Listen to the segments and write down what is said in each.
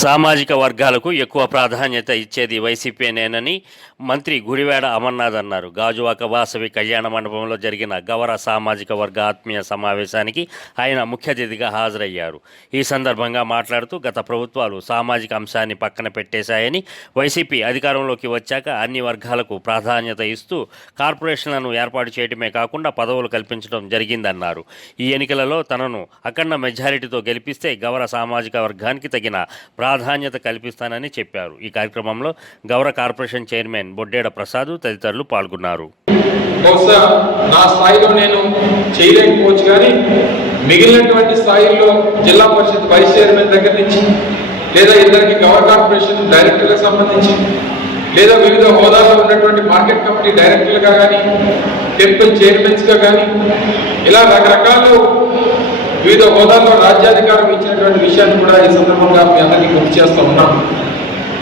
సామాజిక వర్గాలకు ఎక్కువ ప్రాధాన్యత ఇచ్చేది వైసీపీనేనని మంత్రి గుడివాడ అమర్నాథ్ అన్నారు. గాజువాక వాసవి కళ్యాణ మండపంలో జరిగిన గవర సామాజిక వర్గ ఆత్మీయ సమావేశానికి ఆయన ముఖ్య అతిథిగా హాజరయ్యారు. ఈ సందర్భంగా మాట్లాడుతూ గత ప్రభుత్వాలు సామాజిక అంశాన్ని పక్కన పెట్టేశాయని వైసీపీ అధికారంలోకి వచ్చాక అన్ని వర్గాలకు ప్రాధాన్యత ఇస్తూ కార్పొరేషన్లను ఏర్పాటు చేయడమే కాకుండా పదవులు కల్పించడం జరిగిందన్నారు. ఈ ఎన్నికలలో తనను అఖండ మెజారిటీతో గెలిపిస్తే గవర సామాజిక వర్గానికి తగిన ప్రాధాన్యత కల్పిస్తానని చెప్పారు. ఈ కార్యక్రమంలో గౌర కార్పొరేషన్ చైర్మన్ బొడ్డేడ ప్రసాద్ తదితరులు పాల్గొన్నారు. బహుశా నా స్థాయిలో నేను చేయలేకపోవచ్చు కానీ మిగిలినటువంటి స్థాయిల్లో జిల్లా పరిషత్ వైస్ చైర్మన్ దగ్గర నుంచి లేదా ఇద్దరికి గవర్ కార్పొరేషన్ డైరెక్టర్లకు సంబంధించి లేదా వివిధ హోదాల్లో ఉన్నటువంటి మార్కెట్ కమిటీ డైరెక్టర్లుగా కానీ టెంపుల్ చైర్మన్స్గా కానీ ఇలా రకరకాలు వివిధ హోదాల్లో రాజ్యాధికారం ఇచ్చినటువంటి విషయాన్ని కూడా ఈ సందర్భంగా మీ అందరికీ గుర్తు చేస్తూ ఉన్నాం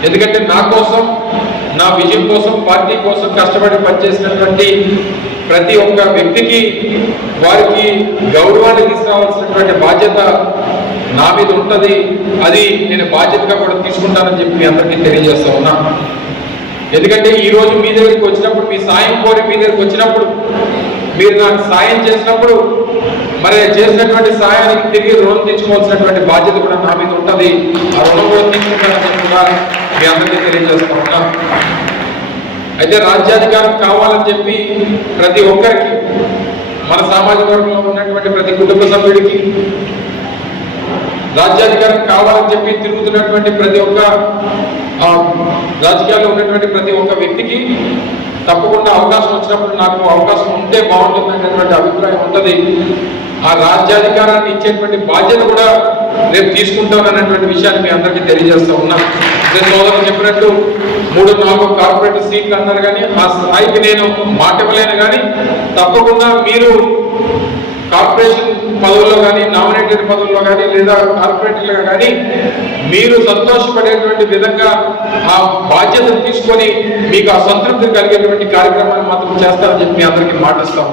ఎందుకంటే నా కోసం నా విజయం కోసం పార్టీ కోసం కష్టపడి పనిచేసినటువంటి ప్రతి ఒక్క వ్యక్తికి వారికి గౌరవాన్ని తీసుకురావాల్సినటువంటి బాధ్యత నా మీద ఉంటుంది. అది నేను బాధ్యతగా కూడా తీసుకుంటానని చెప్పి మీ అందరికీ తెలియజేస్తూ ఉన్నా. ఎందుకంటే ఈరోజు మీ దగ్గరికి వచ్చినప్పుడు మీ సాయం కోరి మీ దగ్గరికి వచ్చినప్పుడు మీరు నాకు సాయం చేసినప్పుడు మరి చేసినటువంటి సాయానికి తిరిగి రుణం తీసుకోవాల్సినటువంటి బాధ్యత కూడా నా మీద ఉంటుంది. ఆ రుణం కూడా తీసుకుంటానని కూడా మీ అందరికీ తెలియజేస్తా ఉన్నా అయితే రాజ్యాధికారం కావాలని చెప్పి ప్రతి ఒక్కరికి మన సామాజిక వర్గంలో ఉన్నటువంటి ప్రతి కుటుంబ సభ్యుడికి రాజ్యాధికారం కావాలని చెప్పి తిరుగుతున్నటువంటి ప్రతి ఒక్క రాజకీయాల్లో ఉన్నటువంటి ప్రతి ఒక్క వ్యక్తికి తప్పకుండా అవకాశం వచ్చినప్పుడు నాకు అవకాశం ఉంటే బాగుంటుంది అనేటువంటి అభిప్రాయం ఉంటుంది. ఆ రాజ్యాధికారాన్ని ఇచ్చేటువంటి బాధ్యత కూడా రేపు తీసుకుంటాను అనేటువంటి విషయాన్ని మీ అందరికీ తెలియజేస్తా ఉన్నాను నేను సోదరులు చెప్పినట్టు మూడు నాలుగు కార్పొరేట్ సీట్లు అన్నారు కానీ ఆ స్థాయికి నేను మాట ఇవ్వలేను కానీ తప్పకుండా మీరు కార్పొరేషన్ పదవుల్లో కానీ నామినేటెడ్ పదవుల్లో కానీ లేదా కార్పొరేటర్లుగా కానీ మీరు సంతోషపడేటువంటి విధంగా ఆ బాధ్యత తీసుకొని మీకు ఆ సంతృప్తి కలిగేటువంటి కార్యక్రమాన్ని మాత్రం చేస్తారని చెప్పి అందరికీ మాటిస్తా.